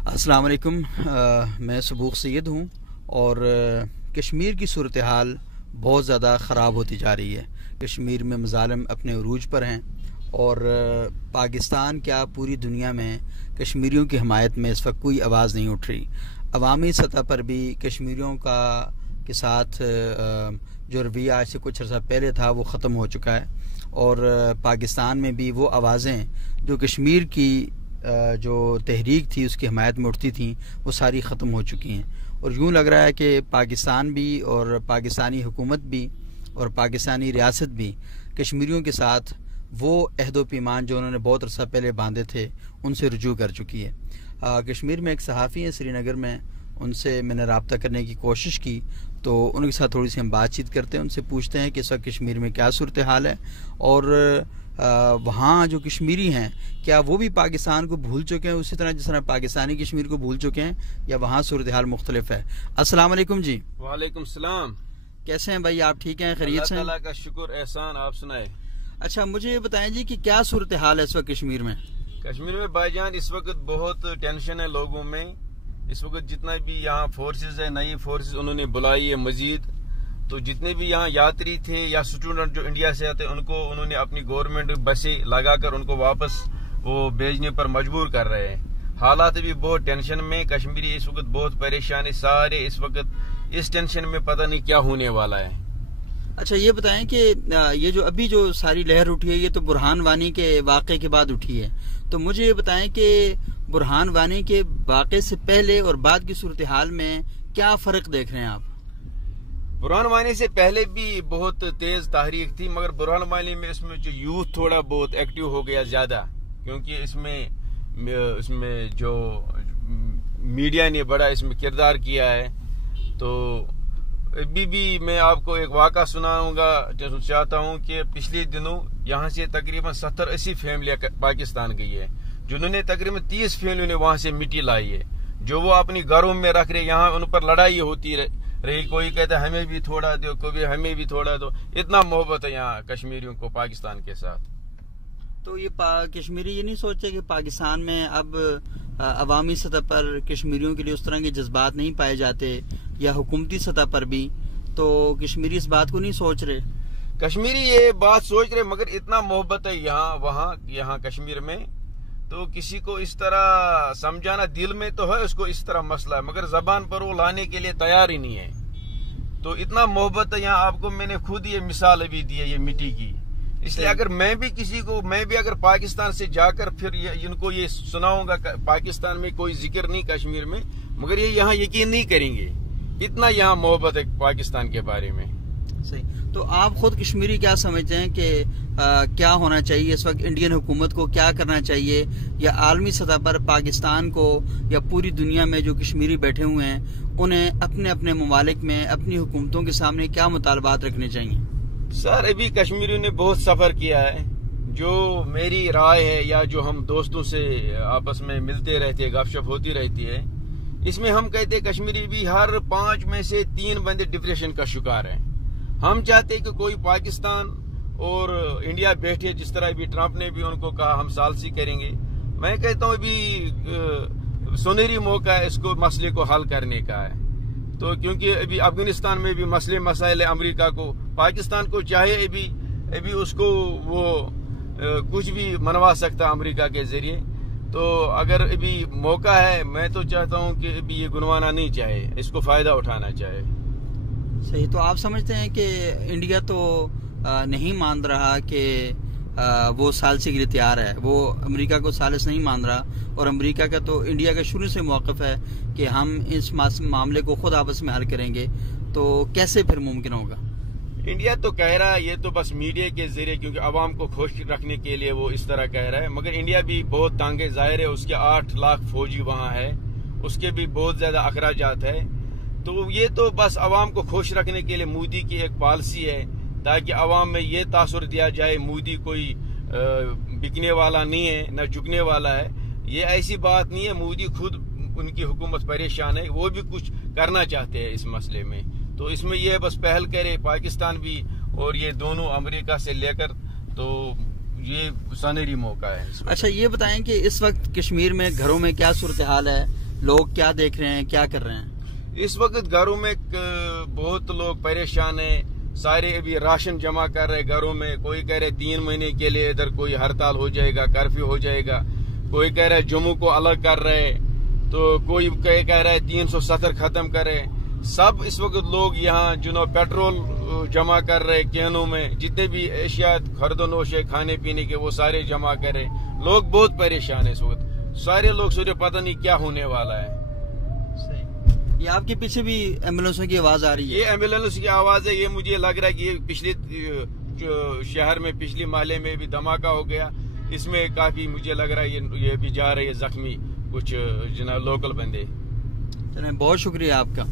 अस्सलाम वालेकुम। मैं सबूक सैयद हूँ और कश्मीर की सूरत-ए-हाल बहुत ज़्यादा ख़राब होती जा रही है। कश्मीर में मज़ालिम अपने उरूज पर हैं और पाकिस्तान क्या पूरी दुनिया में कश्मीरियों की हमायत में इस वक्त कोई आवाज़ नहीं उठ रही। अवामी सतह पर भी कश्मीरियों के साथ जो रवैया आज से कुछ अर्सा पहले था वो ख़त्म हो चुका है और पाकिस्तान में भी वो आवाज़ें जो कश्मीर की जो तहरीक थी उसकी हमायत में उठती थी वो सारी ख़त्म हो चुकी हैं। और यूँ लग रहा है कि पाकिस्तान भी और पाकिस्तानी हुकूमत भी और पाकिस्तानी रियासत भी कश्मीरियों के साथ वो अहद पैमान जो उन्होंने बहुत अरसा पहले बांधे थे उनसे रुजू कर चुकी है। कश्मीर में एक सहाफ़ी हैं श्रीनगर में, उनसे मैंने रब्ता करने की कोशिश की तो उनके साथ थोड़ी सी हम बातचीत करते हैं, उनसे पूछते हैं कि इस वक्त कश्मीर में क्या सूरत हाल है और वहाँ जो कश्मीरी हैं क्या वो भी पाकिस्तान को भूल चुके हैं उसी तरह जिस तरह पाकिस्तानी कश्मीर को भूल चुके हैं या वहाँ सूरत हाल मुख्तलिफ है। अस्सलाम वालेकुम जी। वालेकुम सलाम। कैसे हैं भाई, आप ठीक हैं, खैरियत से? अल्लाह का शुक्र एहसान, आप सुनाए। अच्छा, मुझे ये बताएं जी कि क्या सूरत हाल है इस वक्त कश्मीर में? कश्मीर में भाईजान इस वक्त बहुत टेंशन है लोगों में। इस वक्त जितना भी यहाँ फोर्सेज है, नई फोर्सेज उन्होंने बुलाई है मजीद, तो जितने भी यहाँ यात्री थे या स्टूडेंट जो इंडिया से आते उनको उन्होंने अपनी गवर्नमेंट बसें लगाकर उनको वापस वो भेजने पर मजबूर कर रहे हैं। हालात भी बहुत टेंशन में, कश्मीरी इस वक्त बहुत परेशान है, सारे इस वक्त इस टेंशन में पता नहीं क्या होने वाला है। अच्छा, ये बताएं कि ये जो अभी जो सारी लहर उठी है ये तो बुरहान वानी के वाक़े के बाद उठी है, तो मुझे ये बताएं कि बुरहान वानी के वाक़े से पहले और बाद की सूरत हाल में क्या फ़र्क देख रहे हैं आप? बुरहान वानी से पहले भी बहुत तेज तहरीक थी, मगर बुरहान वानी में इसमें जो यूथ थोड़ा बहुत एक्टिव हो गया ज्यादा, क्योंकि इसमें जो मीडिया ने बड़ा इसमें किरदार किया है। तो अभी भी मैं आपको एक वाक़ा सुनाऊंगा, जो चाहता हूं कि पिछले दिनों यहाँ से तकरीबन 70-80 फैमिलियां पाकिस्तान गई है, जिन्होंने तकरीबन 30 फैमिलियों ने वहां से मिट्टी लाई है, जो वो अपनी घरों में रख रहे। यहाँ उन पर लड़ाई होती रही, कोई कहता है हमें भी थोड़ा दो, कोई हमें भी थोड़ा दो। इतना मोहब्बत है यहाँ कश्मीरियों को पाकिस्तान के साथ। तो ये कश्मीरी ये नहीं सोचते कि पाकिस्तान में अब अवामी सतह पर कश्मीरियों के लिए उस तरह के जज्बात नहीं पाए जाते या हुकूमती सतह पर भी, तो कश्मीरी इस बात को नहीं सोच रहे? कश्मीरी ये बात सोच रहे, मगर इतना मोहब्बत है यहाँ कश्मीर में, तो किसी को इस तरह समझाना दिल में तो है, उसको इस तरह मसला है, मगर जबान पर वो लाने के लिए तैयार ही नहीं है। तो इतना मोहब्बत है यहाँ, आपको मैंने खुद ये मिसाल अभी दी है ये मिट्टी की। इसलिए अगर मैं भी अगर पाकिस्तान से जाकर फिर इनको ये सुनाऊंगा पाकिस्तान में कोई जिक्र नहीं कश्मीर में, मगर ये यहाँ यकीन नहीं करेंगे, इतना यहाँ मोहब्बत है पाकिस्तान के बारे में। सही। तो आप खुद कश्मीरी क्या समझते हैं कि क्या होना चाहिए इस वक्त, इंडियन हुकूमत को क्या करना चाहिए या आलमी सतह पर पाकिस्तान को या पूरी दुनिया में जो कश्मीरी बैठे हुए हैं उन्हें अपने अपने ममालिक में अपनी हुकूमतों के सामने क्या मुतालबात रखने चाहिए? सर, अभी कश्मीरियों ने बहुत सफर किया है। जो मेरी राय है या जो हम दोस्तों से आपस में मिलते रहते हैं, गपशप होती रहती है, इसमें हम कहते हैं कश्मीरी भी हर 5 में से 3 बंदे डिप्रेशन का शिकार हैं। हम चाहते हैं कि कोई पाकिस्तान और इंडिया बैठे, जिस तरह भी ट्रंप ने भी उनको कहा हम सालसी करेंगे। मैं कहता हूँ अभी सुनहरी मौका है इसको मसले को हल करने का है। तो क्योंकि अभी अफगानिस्तान में भी मसाइल है, अमेरिका को पाकिस्तान को चाहे अभी उसको वो कुछ भी मनवा सकता अमेरिका के जरिए। तो अगर अभी मौका है, मैं तो चाहता हूँ कि अभी ये गुनवाना नहीं चाहे, इसको फायदा उठाना चाहे। सही। तो आप समझते हैं कि इंडिया तो नहीं मान रहा कि वो सालसी के लिए तैयार है, वो अमेरिका को सालिस नहीं मान रहा, और अमेरिका का तो इंडिया का शुरू से मौक़िफ़ है कि हम इस मामले को खुद आपस में हल करेंगे, तो कैसे फिर मुमकिन होगा? इंडिया तो कह रहा है, ये तो बस मीडिया के जरिए, क्योंकि अवाम को खुश रखने के लिए वो इस तरह कह रहा है, मगर इंडिया भी बहुत तंग है, जाहिर है उसके 8 लाख फौजी वहाँ है, उसके भी बहुत ज्यादा अखराजात है। तो ये तो बस अवाम को खुश रखने के लिए मोदी की एक पॉलिसी है, ताकि अवाम में ये तासुर दिया जाए मोदी कोई बिकने वाला नहीं है, न झुकने वाला है। ये ऐसी बात नहीं है, मोदी खुद उनकी हुकूमत परेशान है, वो भी कुछ करना चाहते हैं इस मसले में। तो इसमें ये बस पहल करे पाकिस्तान भी और ये दोनों अमेरिका से लेकर, तो ये सुनहरी मौका है। अच्छा, ये बताएं कि इस वक्त कश्मीर में घरों में क्या सूरत हाल है, لوگ کیا دیکھ رہے ہیں, کیا کر رہے ہیں؟ اس وقت گھروں میں بہت لوگ پریشان ہیں. سارے ابھی راشن جمع کر رہے گھروں میں. کوئی کہہ رہے 3 مہینے کے لیے ادھر کوئی ہڑتال ہو جائے گا, کرفیو ہو جائے گا. کوئی کہہ رہے جموں کو الگ کر رہے, تو کوئی کہہ رہے 370 ختم کرے. سب اس وقت لوگ یہاں پیٹرول جمع کر رہے کینوں میں, جتنے بھی اشیاء خرد و نوش ہے کھانے پینے کے وہ سارے جمع کرے. لوگ بہت پریشان ہیں اس وقت. سارے لوگ سوچے پتہ نہیں کیا ہونے والا ہے. یہ آپ کے پیچھے بھی ایمبولینسوں کی آواز آ رہی ہے؟ یہ ایمبولینس کی آواز ہے. یہ مجھے لگ رہا ہے کہ یہ پچھلے شہر میں پچھلی محلے میں بھی دھماکہ ہو گیا. اس میں کافی مجھے لگ رہا ہے یہ بھی جا رہے ہیں زخمی کچھ لوکل بندے. بہت شکریہ آپ کا.